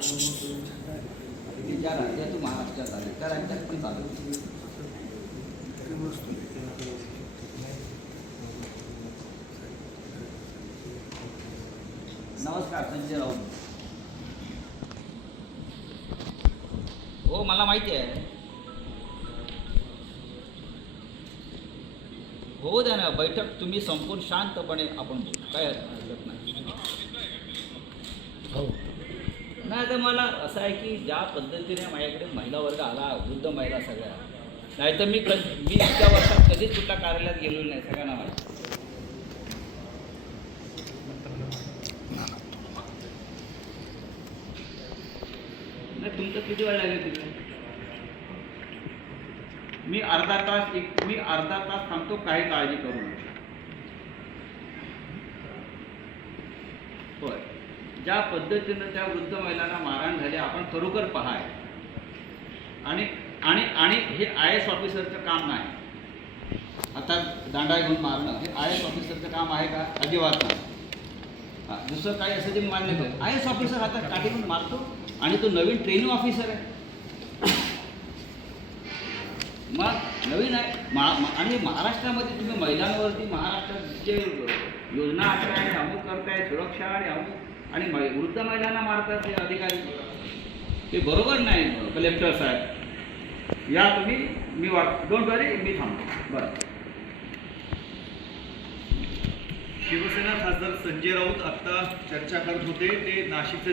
ज्या राज्यातून महाराष्ट्रात आले त्या राज्यात पण चालू. नमस्कार, संजय राऊत. हो, मला माहिती आहे. हो द्या ना, बैठक तुम्ही संपूर्ण शांतपणे आपण बोलू, काय हरकत नाही. हो नाही, तर मला असं आहे की ज्या पद्धतीने माझ्याकडे महिला वर्ग आला, वृद्ध महिला सगळ्या, नाही तर मी इतक्या वर्षात कधीच कुठल्या कार्यालयात गेलेलो नाही, सगळ्यांना माहिती. नाही, तुमचं किती वेळ लागेल तिकडे? मी अर्धा तास थांबतो, काही काळजी करू नका. होय, ज्या पद्धतीनं त्या वृद्ध महिलांना मारहाण झाली, आपण खरोखर पहाय. आणि आणि आणि हे IAS ऑफिसरचं काम नाही. आता दांडा घेऊन मारणं हे IAS ऑफिसरचं काम आहे का? अजिबात नाही. दुसरं काही असं ते मी मान्य करतो. IAS ऑफिसर आता काठी घेऊन मारतो आणि तो नवीन ट्रेनिंग ऑफिसर आहे. मग नवीन आहे आणि महाराष्ट्रामध्ये तुम्ही महिलांवरती महाराष्ट्रात जे योजना आखताय, अमुक करताय, सुरक्षा आणि अमुक, आणि वृद्ध महिलांना मारतात ते अधिकारी, ते बरोबर नाही. कलेक्टर साहेब या तुम्ही, मी डोंट वरी, मी थांबतो. बरं. शिवसेना खासदार संजय राऊत आता चर्चा करत होते, ते नाशिकचं